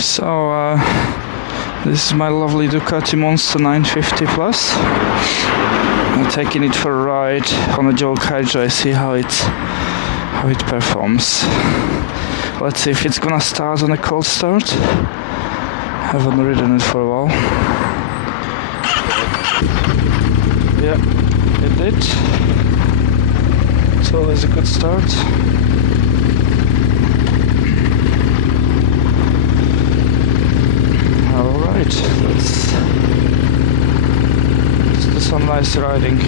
So this is my lovely Ducati Monster 950 Plus. I'm taking it for a ride on a dual hydro. I see how it performs. Let's see if it's gonna start on a cold start. Haven't ridden it for a while. Yeah, it did. It's always a good start. Alright, let's do some nice riding.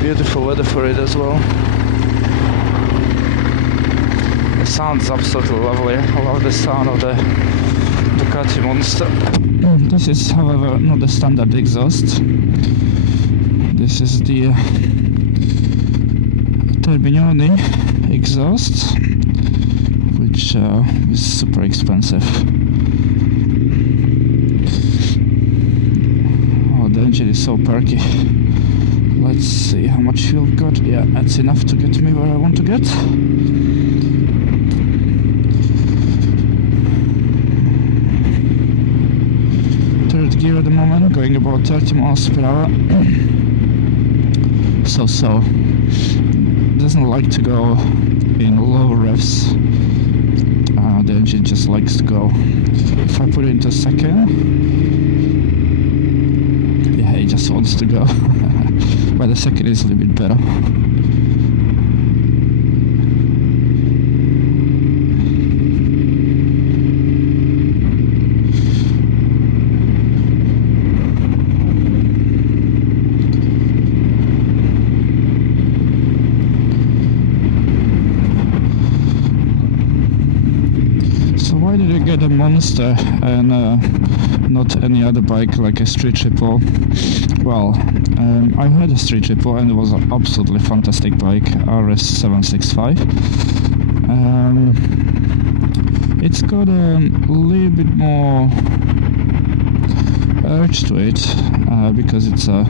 Beautiful weather for it as well. The sound is absolutely lovely. I love the sound of the Ducati Monster. This is, however, not the standard exhaust. This is the Turbinoni exhaust, which is super expensive. Oh, the engine is so perky. Let's see how much fuel we've got. Yeah, that's enough to get me where I want to get. Third gear at the moment, going about 30 miles per hour. So. Doesn't like to go in low revs. The engine just likes to go. If I put it into second, yeah, it just wants to go. But the second is a little bit better. Why did I get a Monster and not any other bike like a Street Triple? Well, I had a Street Triple and it was an absolutely fantastic bike, RS765. It's got a little bit more urge to it because it's a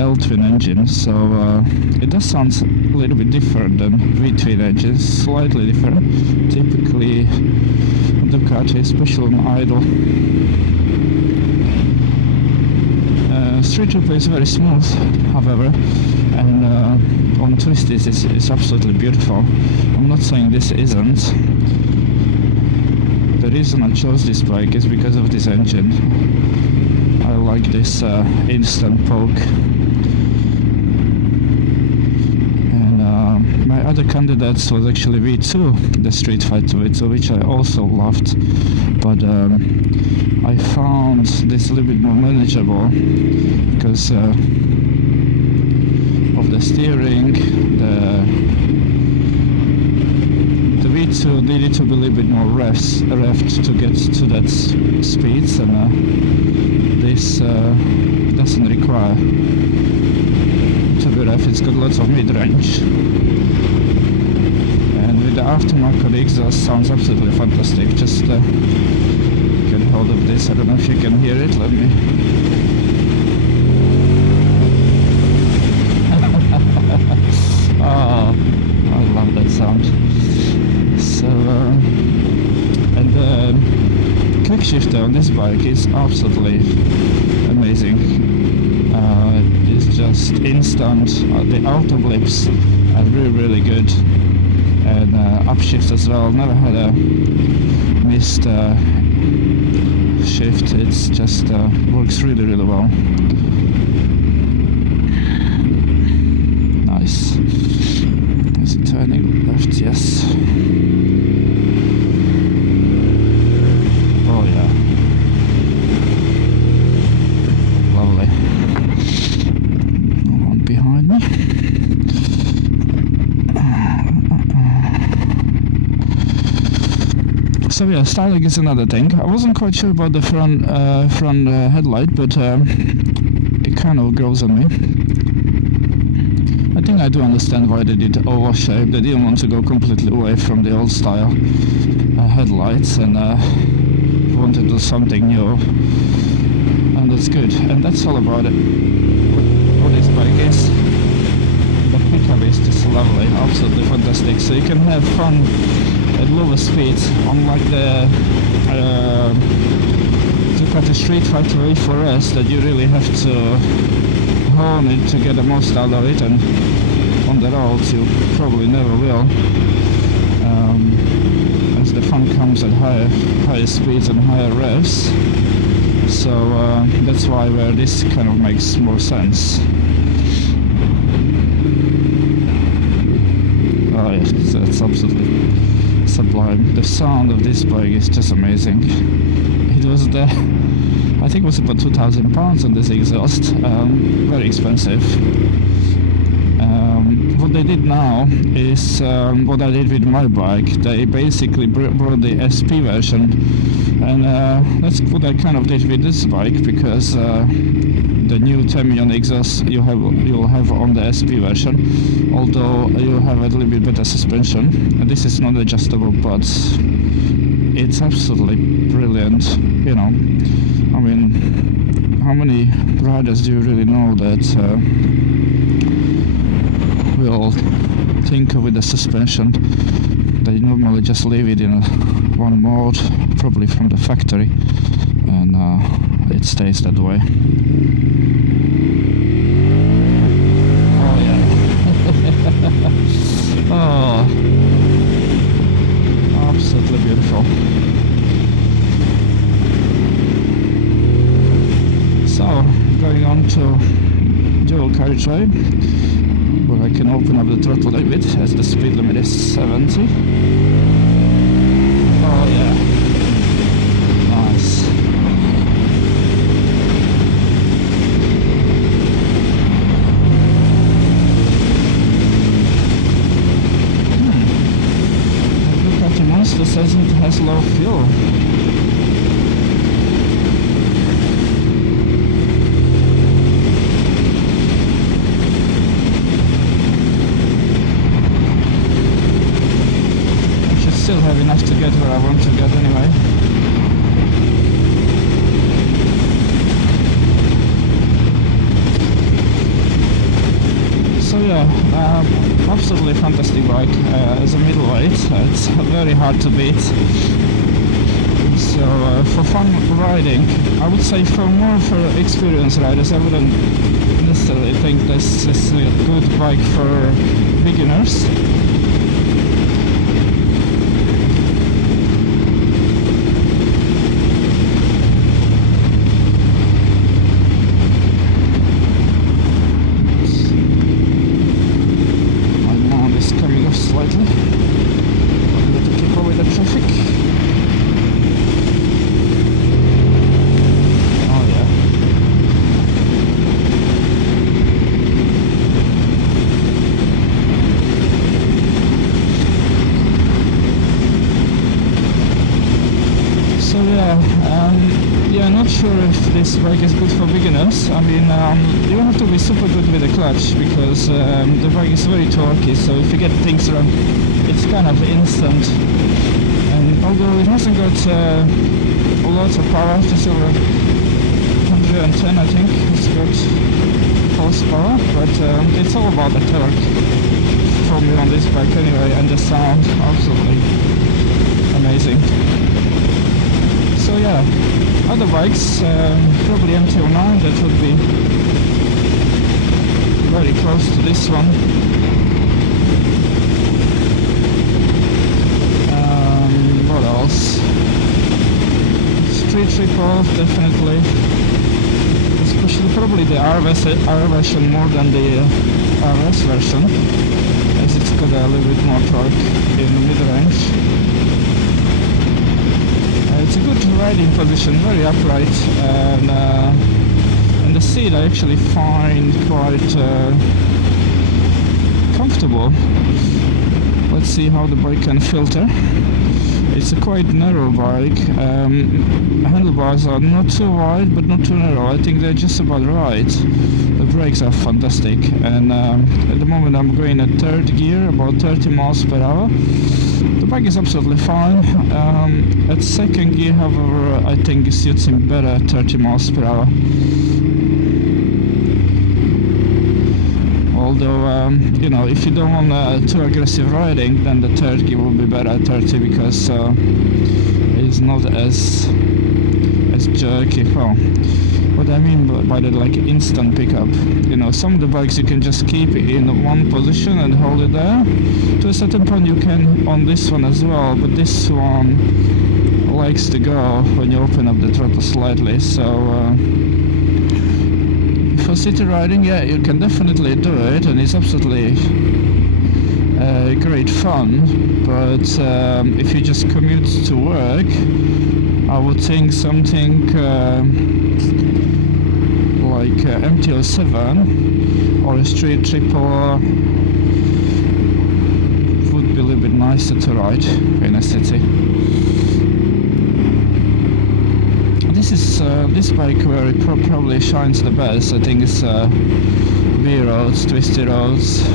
L-twin engine, so it does sound a little bit different than V-twin engines, slightly different. Typically Ducati, especially on idle. Street Triple is very smooth, however, and on twisties it's absolutely beautiful. I'm not saying this isn't. The reason I chose this bike is because of this engine. I like this instant poke. My other candidates was actually V2, the Street Fighter V2, which I also loved, but I found this a little bit more manageable because of the steering. The V2 needed to be a little bit more revved to get to that speeds, and this doesn't require to be revved. It's got lots of mid-range. The aftermarket exhaust sounds absolutely fantastic. Just get hold of this. I don't know if you can hear it. Let me. Oh, I love that sound. So, and the kick shifter on this bike is absolutely amazing. It's just instant. The auto blips are really good. And upshift as well. Never had a missed shift. It's just works really well. Nice. Is it turning left? Yes. Oh yeah. Lovely. No one behind me. So yeah, styling is another thing. I wasn't quite sure about the front headlight, but it kind of grows on me. I think I do understand why they did oval shape. They didn't want to go completely away from the old style headlights and wanted to do something new. And that's good. And that's all about it. What this bike is. car is just lovely, absolutely fantastic. So you can have fun at lower speeds, unlike the Ducati Street Fighter A4S that you really have to hone it to get the most out of it, and on the roads you probably never will. As the fun comes at higher speeds and higher revs. So that's why where this kind of makes more sense. Oh yes, that's absolutely sublime. The sound of this bike is just amazing. It was I think it was about £2,000 on this exhaust. Very expensive. What they did now is what I did with my bike. They basically brought the SP version, and that's what I kind of did with this bike, because the new 10 million exhaust you'll have on the SP version, although you have a little bit better suspension. And this is not adjustable, but it's absolutely brilliant. You know, I mean, how many riders do you really know that will tinker with the suspension? They normally just leave it in one mode, probably from the factory, and it stays that way. Oh yeah. Oh, absolutely beautiful. So, going on to dual carriageway, where I can open up the throttle a little bit as the speed limit is 70. Oh yeah, nice. Ducati Monster says it has low fuel. Still have enough to get where I want to get anyway. So yeah, absolutely fantastic bike as a middleweight. It's very hard to beat. So for fun riding, I would say for experienced riders, I wouldn't necessarily think this is a good bike for beginners. Slightly, to keep away the traffic. Oh yeah. So yeah, not sure if this bike is good for beginners. I mean, you have to be super good with the clutch, because the bike is very torquey, so if you get things wrong, it's kind of instant. And although it hasn't got lots of power, just over 110 I think it's got horsepower, but it's all about the torque for me on this bike anyway, and the sound, absolutely amazing. So yeah, other bikes, probably MT-09, that would be very close to this one. What else? Street Triple, definitely. Especially probably the R version more than the RS version, as it's got a little bit more torque in the mid-range. It's a good riding position, very upright, and the seat I actually find quite comfortable. Let's see how the bike can filter. It's a quite narrow bike. Handlebars are not too wide, but not too narrow. I think they're just about right. The brakes are fantastic, and at the moment I'm going at third gear, about 30 miles per hour. The bike is absolutely fine. At second gear, however, I think it suits him better at 30 miles per hour. although you know, if you don't want too aggressive riding, then the third gear will be better at 30 because it's not as jerky. Well, what I mean by the like instant pickup, you know, some of the bikes you can just keep in one position and hold it there. To a certain point you can on this one as well, but this one likes to go when you open up the throttle slightly. So for city riding, yeah, you can definitely do it, and it's absolutely great fun. But if you just commute to work, I would think something like MT-07 or a street triple would be a little bit nicer to ride in a city. This is this bike where it probably shines the best. I think it's B roads, twisty roads, a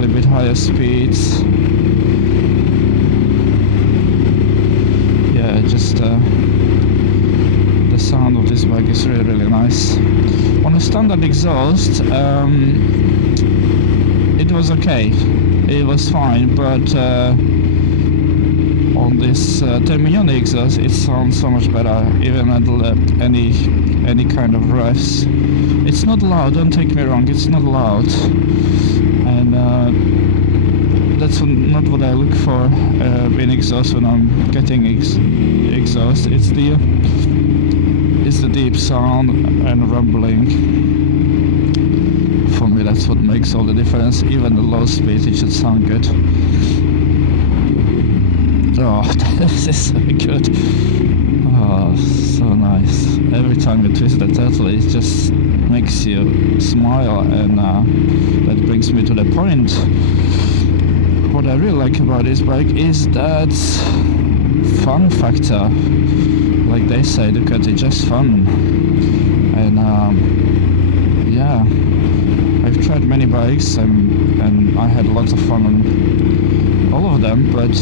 little bit higher speeds. Yeah, just the sound of this bike is really, really nice. On a standard exhaust, it was okay, it was fine, but on this Terminion exhaust it sounds so much better, even at any kind of revs. It's not loud, don't take me wrong, it's not loud, and that's not what I look for in exhaust when I'm getting exhaust. It's the deep sound and rumbling. For me, that's what makes all the difference. Even the low speed, it should sound good. Oh, this is so good. Oh, so nice. Every time you twist the throttle, it just makes you smile, and that brings me to the point. What I really like about this bike is that fun factor. Like they say, Ducati, just fun. And yeah, I've tried many bikes, and I had lots of fun on all of them, but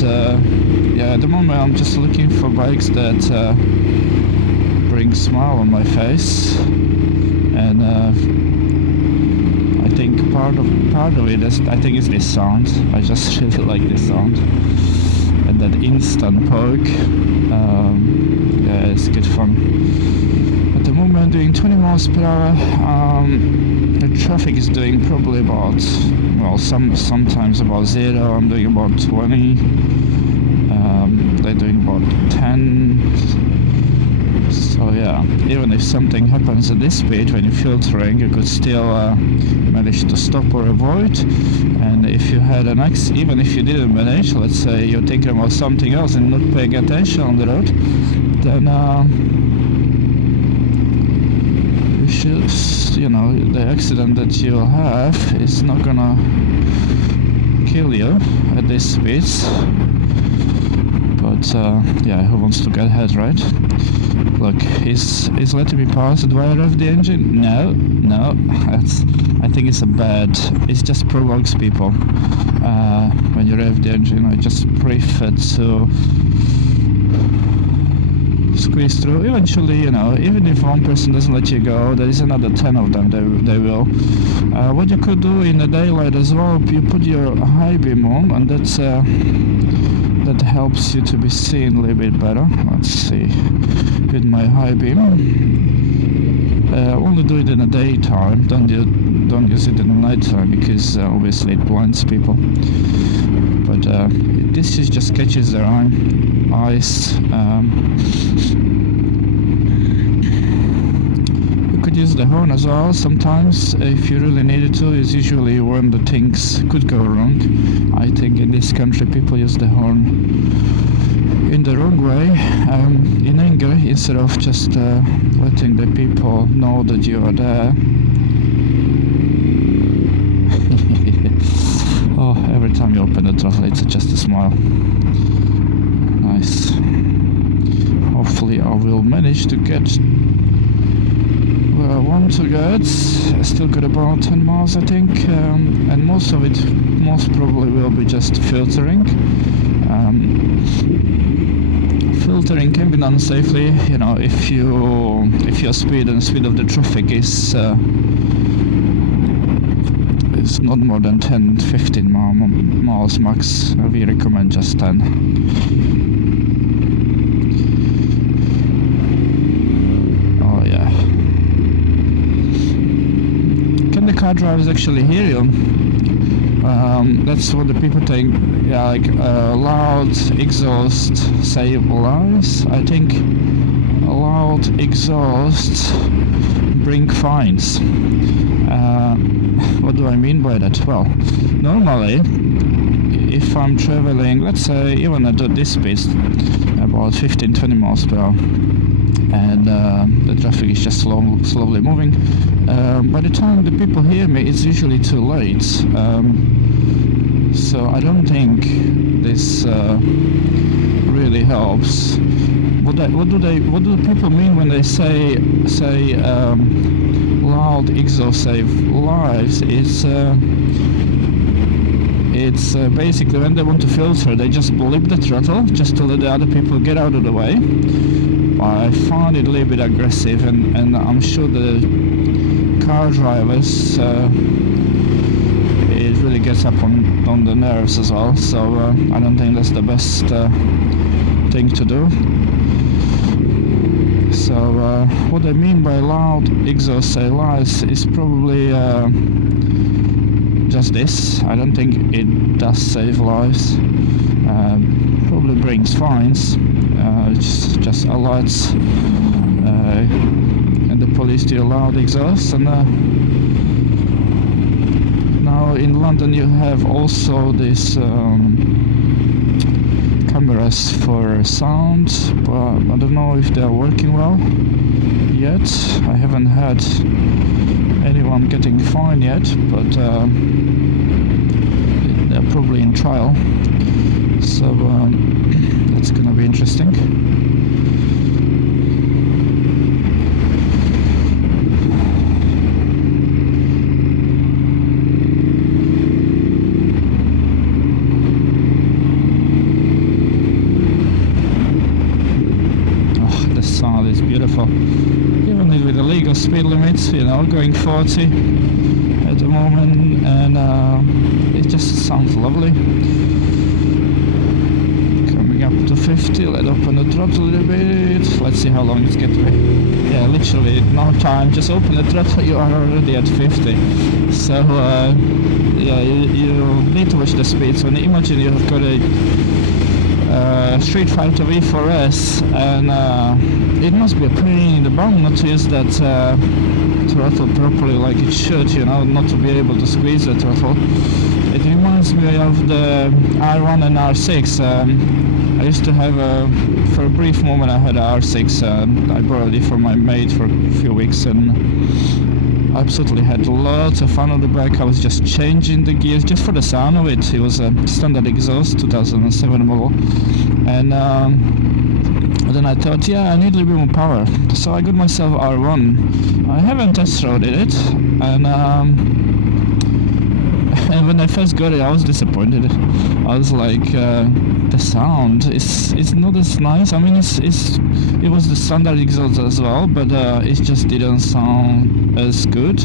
yeah, at the moment I'm just looking for bikes that bring a smile on my face, and I think part of it is, I think, is this sound. I just really like this sound, and that instant poke. Yeah, it's good fun. At the moment I'm doing 20 miles per hour. The traffic is doing probably about, well, sometimes about 0. I'm doing about 20. They're doing about 10. So yeah, even if something happens at this speed when you're filtering, you could still manage to stop or avoid. And if you had an accident, even if you didn't manage, let's say you're thinking about something else and not paying attention on the road, then you should, you know, the accident that you'll have is not gonna kill you at these speeds. But yeah, who wants to get ahead, right? Look, he's letting me pass. Do I rev the engine? No, I think it's it just prolongs people. When you rev the engine, I just prefer to squeeze through. Eventually, you know, even if one person doesn't let you go, there is another 10 of them, they will. What you could do in the daylight as well, you put your high beam on, and that helps you to be seen a little bit better. Let's see, with my high beam, only do it in the daytime, don't use it in the night time, because obviously it blinds people. But this just catches their eyes. You could use the horn as well sometimes if you really needed to. It's usually when the things could go wrong. I think in this country people use the horn in the wrong way, in anger, instead of just letting the people know that you are there. Oh, every time you open the throttle, it's just a smile. Nice. Hopefully I will manage to get where I want to get. I still got about 10 miles, I think, and most of it most probably will be just filtering. Filtering can be done safely, you know, if your speed and speed of the traffic is it's not more than 10-15 miles max. We recommend just 10. Oh yeah. Can the car drivers actually hear you? That's what the people think. Yeah, like loud exhaust save lives. I think loud exhaust bring fines. What do I mean by that? Well, normally, if I'm traveling, let's say even at this speed, about 15-20 miles per hour, and the traffic is just slowly moving, by the time the people hear me, it's usually too late. So I don't think this really helps. What do the people mean when they say loud exhaust save lives? It's basically when they want to filter, they just blip the throttle just to let the other people get out of the way. I find it a little bit aggressive, and I'm sure the car drivers it really gets up on the nerves as well. So I don't think that's the best thing to do. So what I mean by loud exhaust save lives is probably just this. I don't think it does save lives. Probably brings fines. It's just alerts and the police to loud exhaust. And now in London you have also this cameras for sound, but I don't know if they're working well yet. I haven't had anyone getting fined yet, but they're probably in trial, so that's gonna be interesting. Beautiful, even with the legal speed limits, you know, going 40 at the moment, and it just sounds lovely. Coming up to 50, let's open the throttle a little bit, let's see how long it's getting me. Yeah, literally no time, just open the throttle, you are already at 50. So yeah, you need to watch the speed. So imagine you've got a Street Fighter V4S, and it must be a pain in the bum not to use that throttle properly like it should, you know, not to be able to squeeze the throttle. It reminds me of the R1 and R6. I used to have for a brief moment I had a R6. I borrowed it from my mate for a few weeks, and I absolutely had lots of fun on the bike. I was just changing the gears just for the sound of it. It was a standard exhaust, 2007 model, and then I thought, yeah, I need a little bit more power, so I got myself R1. I haven't test-roaded it, and when I first got it, I was disappointed. I was like, the sound it's not as nice. I mean, it was the standard exhaust as well, but it just didn't sound as good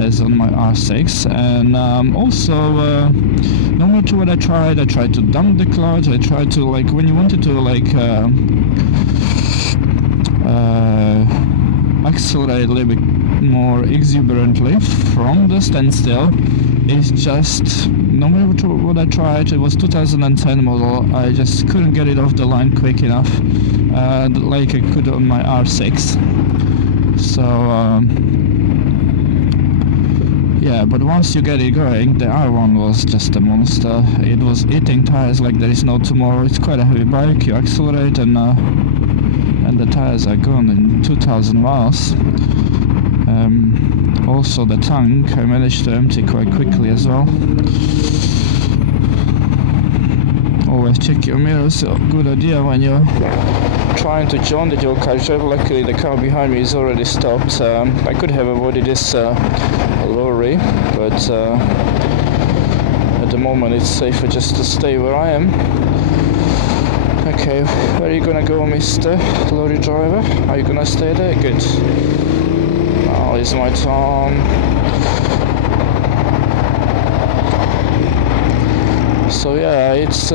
as on my R6. And also, no matter what I tried to dump the clutch. I tried to, like, when you wanted to, like, accelerate a little bit more exuberantly from the standstill, it's just, no matter what I tried, it was 2010 model, I just couldn't get it off the line quick enough, like I could on my R6. So yeah, but once you get it going, the R1 was just a monster. It was eating tires like there is no tomorrow. It's quite a heavy bike. You accelerate and the tires are gone in 2,000 miles. Also the tank I managed to empty quite quickly as well. Always check your mirrors, a good idea when you're trying to join the dual car drive. Luckily the car behind me is already stopped. I could have avoided this lorry, but at the moment it's safer just to stay where I am. Okay, where are you gonna go, Mr. Lorry driver? Are you gonna stay there? Good. Now is my time. So yeah, it's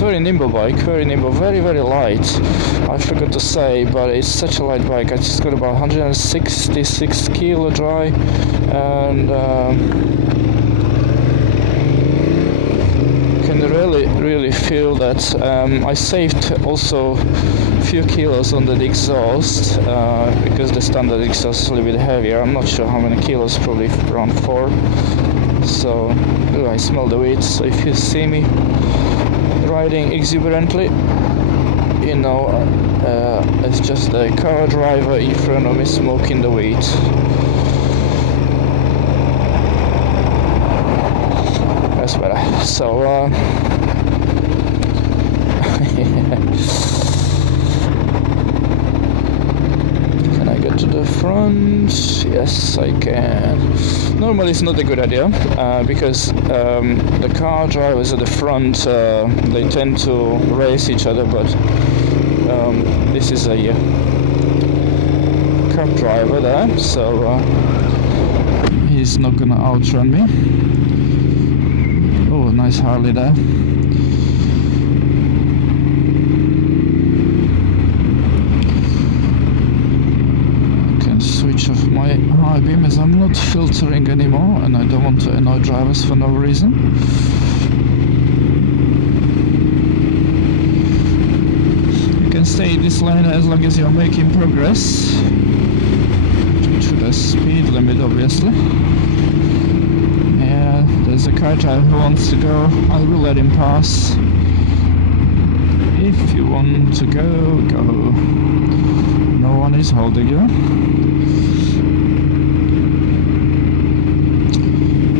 very nimble bike, very nimble, very light. I forgot to say, but it's such a light bike. I just got about 166 kilo dry, and can really feel that. I saved also a few kilos on the exhaust because the standard exhaust is a little bit heavier. I'm not sure how many kilos, probably around 4. So I smell the weed. So if you see me riding exuberantly, you know it's just the car driver in front of me smoking the weed. That's better. So can I get to the front? Yes, I can. Normally it's not a good idea because the car drivers at the front they tend to race each other, but this is a cab driver there, so he's not gonna outrun me. Oh, nice Harley there. Switch off my high beam as I'm not filtering anymore and I don't want to annoy drivers for no reason. You can stay in this lane as long as you're making progress to the speed limit, obviously. Yeah, there's a car driver who wants to go. I will let him pass. If you want to go, go. No one is holding you.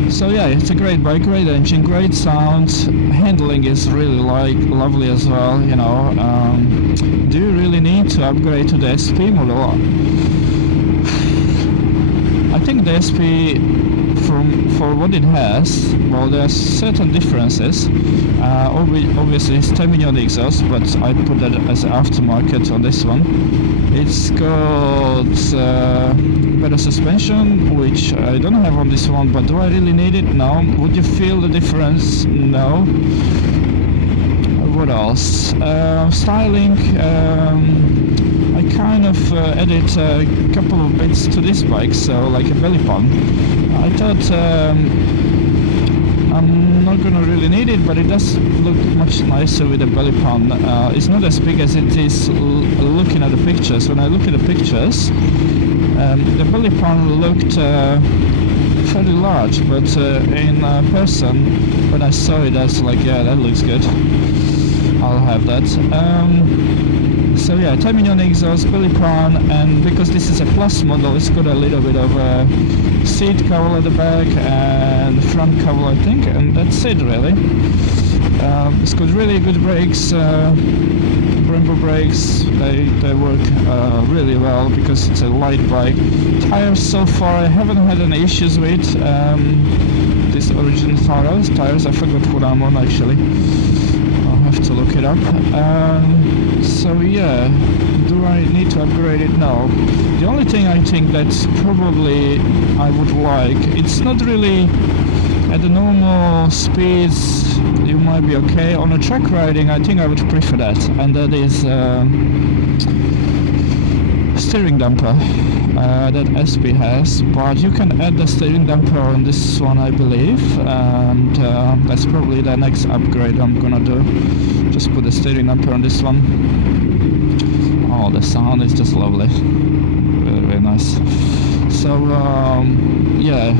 So yeah, it's a great bike, great engine, great sound. Handling is really lovely as well, you know. Do you really need to upgrade to the SP model? I think the SP, for what it has, well, there are certain differences. Obviously it's 10 million exhaust, but I put that as aftermarket on this one. It's got better suspension, which I don't have on this one, but do I really need it? No. Would you feel the difference? No. What else? Styling, I kind of added a couple of bits to this bike, so like a belly pan. I thought I'm not gonna really need it, but it does look much nicer with a belly pan. It's not as big as it is looking at the pictures. When I look at the pictures, the belly pan looked fairly large, but in person, when I saw it, I was like, yeah, that looks good. I'll have that. So yeah, 10 million exhaust, belly pan, and because this is a plus model, it's got a little bit of a seat cover at the back and front cover, I think, and that's it really. It's got really good brakes, Brembo brakes. They work really well because it's a light bike. Tires so far I haven't had any issues with. These original tires, I forgot what I'm on actually. I'll have to look it up. So yeah, do I need to upgrade it? No. The only thing I think that's probably I would like, it's not really at the normal speeds, you might be okay. On a track riding, I think I would prefer that, and that is steering damper that SP has, but you can add the steering damper on this one, I believe, and that's probably the next upgrade I'm gonna do. Just put the steering damper on this one. Oh, the sound is just lovely, very nice. So yeah,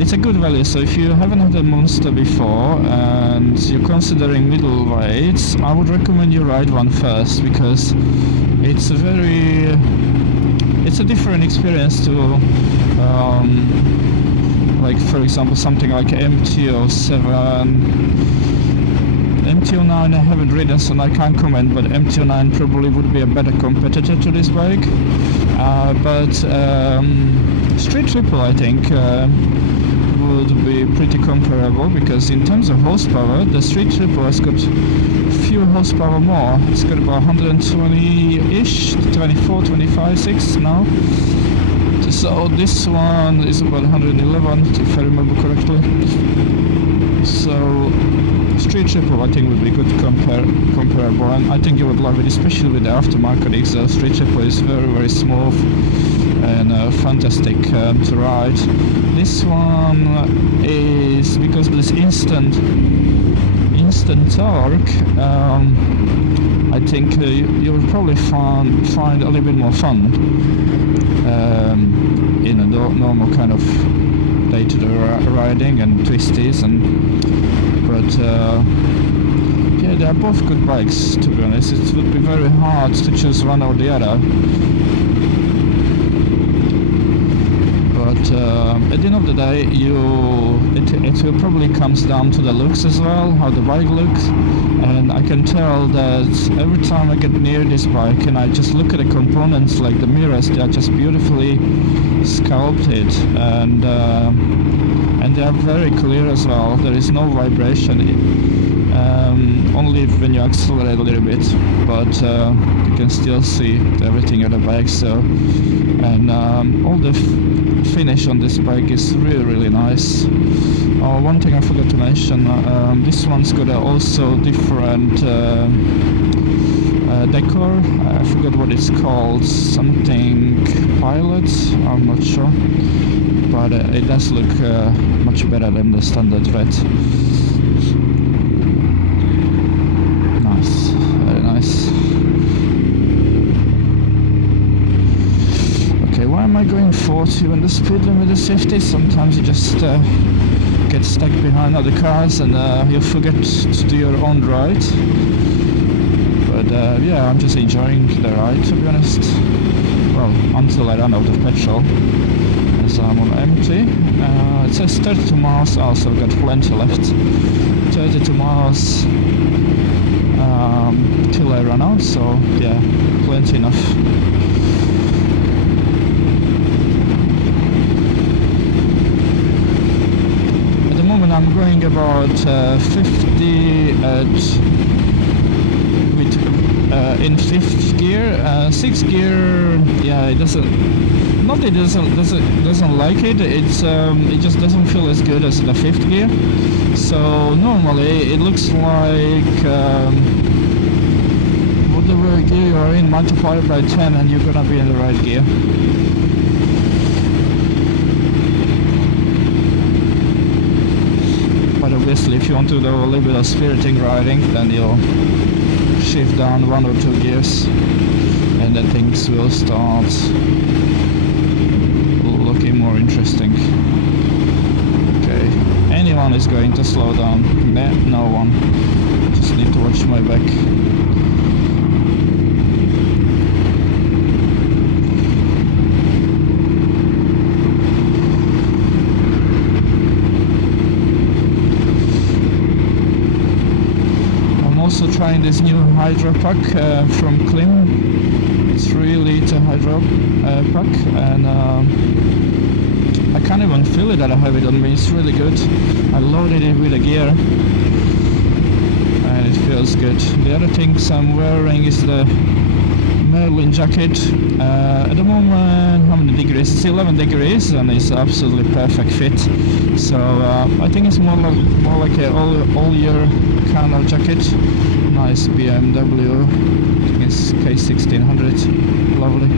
it's a good value. So if you haven't had a Monster before and you're considering middleweights, I would recommend you ride one first, because it's a different experience to like, for example, something like MT-07. MT-09 I haven't ridden, so I can't comment, but MT-09 probably would be a better competitor to this bike. But Street Triple, I think, would be pretty comparable, because in terms of horsepower, the Street Triple has got a few horsepower more. It's got about 120-ish, 24, 25, 6 now. So this one is about 111, if I remember correctly. So Street Triple I think would be good comparable, and I think you would love it, especially with the aftermarket exhaust. Street Triple is very smooth and fantastic to ride. This one is, because of this instant torque, I think you will probably find a little bit more fun in a normal kind of day-to-day riding and twisties, but yeah, they are both good bikes, to be honest. It would be very hard to choose one or the other. But at the end of the day, it will probably comes down to the looks as well, how the bike looks. And I can tell that every time I get near this bike and I just look at the components, like the mirrors, they are just beautifully sculpted, and they are very clear as well. There is no vibration, only when you accelerate a little bit, but you can still see everything at the bike. So, and all the finish on this bike is really nice. One thing I forgot to mention, this one's got also different decor. I forgot what it's called, something Pilot, I'm not sure, but it does look much better than the standard red. Nice, very nice. Okay, why am I going 40 when the speed limit is 50? Sometimes you just get stuck behind other cars and you forget to do your own ride. But yeah, I'm just enjoying the ride, to be honest. Well, until I run out of petrol, as I'm on empty. It says 32 miles, also got plenty left. 32 miles till I run out, so yeah, plenty enough. I'm going about 50 in 5th gear. 6th gear, yeah, it doesn't like it. It just doesn't feel as good as the 5th gear. So normally it looks like whatever gear you are in multiplied by 10 and you're gonna be in the right gear. Obviously, if you want to do a little bit of spiriting riding, then you'll shift down 1 or 2 gears and then things will start looking more interesting. Okay, anyone is going to slow down? No one. Just need to watch my back. Also trying this new hydro pack from Klim. It's 3 liter hydro pack, and I can't even feel it that I have it on me. It's really good. I loaded it with a gear and it feels good. The other things I'm wearing is the Merlin jacket. At the moment, how many degrees? It's 11 degrees and it's absolutely perfect fit. So I think it's more like a all year kind of jacket. Nice BMW. I think it's K1600. Lovely.